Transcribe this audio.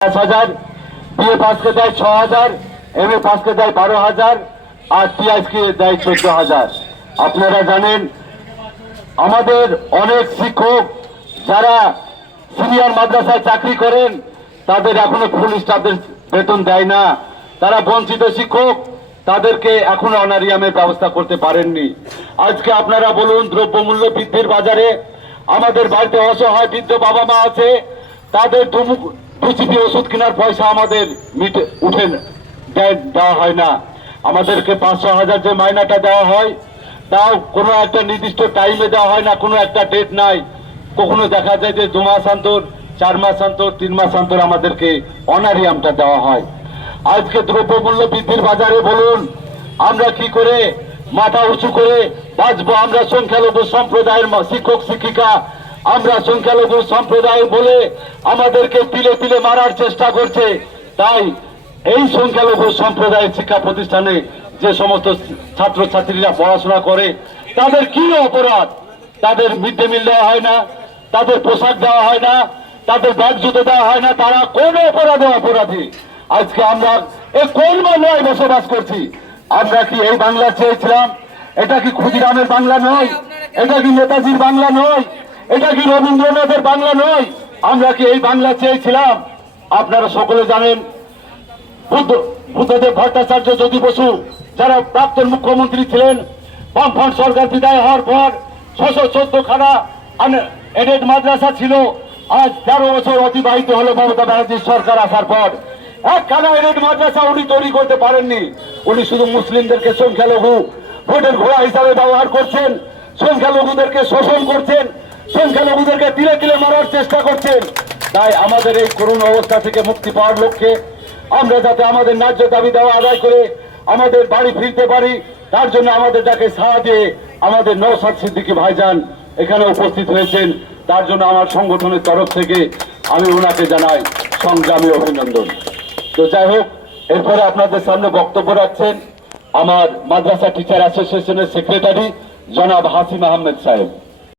50,000, BA পাসকে দেয় 6,000, MA পাসকে দেয় 12,000 আর টিআইএসকে দেয় 14,000। আপনারা জানেন আমাদের অনেক শিক্ষক যারা সিনিয়র মাদ্রাসায় চাকরি করেন তাদের এখনো ফুল স্টাফদের বেতন দেয় না। তারা বঞ্চিত শিক্ষক, তাদেরকে এখনো অনারিয়ামের ব্যবস্থা করতে পারেননি। আজকে আপনারা বলুন, দ্রব্যমূল্য বৃদ্ধির বাজারে আমাদের বাড়িতে অসহায় বৃদ্ধ বাবা মা আছে, তাদের দুচিপি ওষুধ কেনার পয়সা আমাদের উঠে দেওয়া হয় না। আমাদেরকে 500,000 যে মাইনাটা দেওয়া হয় তাও কোনো একটা নির্দিষ্ট টাইমে দেওয়া হয় না, কোনো একটা ডেট নাই। কখনো দেখা যায় যে 2 মাস অন্তর, 4 মাস অন্তর, 3 মাস অন্তর আমাদেরকে অনারিয়ামটা দেওয়া হয়। আজকে দ্রব্যমূল্য বৃদ্ধির বাজারে বলুন আমরা কি করে মাথা উঁচু করে বাঁচবো? আমরা সংখ্যালঘু সম্প্রদায়ের শিক্ষক শিক্ষিকা, আমরা সংখ্যালঘু সম্প্রদায় বলে আমাদেরকে তিলে তিলে মারার চেষ্টা করছে। তাই এই সংখ্যালঘু সম্প্রদায়ের শিক্ষা প্রতিষ্ঠানে যে সমস্ত ছাত্রছাত্রীরা পড়াশোনা করে তাদের কি অপরাধ? তাদের মিড ডে মিল দেওয়া হয় না, তাদের পোশাক দেওয়া হয় না, তাদের ব্যাগ জুতো দেওয়া হয় না। তারা কোন অপরাধে অপরাধী? আজকে আমরা এই কোন বাংলায় বসবাস করছি? আমরা কি এই বাংলা চেয়েছিলাম? এটা কি ক্ষুদিরামের বাংলা নয়? এটা কি নেতাজির বাংলা নয়? এটা কি রবীন্দ্রনাথের বাংলা নয়? আমরা কি এই বাংলা চেয়েছিলাম? আপনারা সকলে জানেন বুদ্ধদেব ভট্টাচার্য, জ্যোতি বসু যারা প্রাক্তন মুখ্যমন্ত্রী ছিলেন, বামফ্রন্ট সরকার বিদায় হওয়ার পর 614 খানা এডেড মাদ্রাসা ছিল। আজ 13 বছর অতিবাহিত হলো মমতা ব্যানার্জির সরকার আসার পর। একখানা এডেড মাদ্রাসা উনি তৈরি করতে পারেননি। উনি শুধু মুসলিমদেরকে সংখ্যালঘু ভোটের ঘোড়া হিসাবে ব্যবহার করছেন, সংখ্যালঘুদেরকে শোষণ করছেন, সংখ্যালঘুদেরকে তিলে তিলে মারার চেষ্টা করছেন। তাই আমাদের এই করুণ অবস্থা থেকে মুক্তি পাওয়ার লক্ষ্যে আমরা যাতে আমাদের ন্যায্য দাবি দেওয়া আদায় করে আমাদের বাড়ি ফিরতে পারি, তার জন্য আমাদের ডাকে সাড়া দিয়ে আমাদের নওশাদ সিদ্দিকী ভাইজান এখানে উপস্থিত হয়েছেন। তার জন্য আমার সংগঠনের তরফ থেকে আমি ওনাকে জানাই সংগ্রামী অভিনন্দন। তো যাই হোক, এরপরে আপনাদের সামনে বক্তব্য রাখছেন আমার মাদ্রাসা টিচার অ্যাসোসিয়েশনের সেক্রেটারি জনাব হাসিম আহমেদ সাহেব।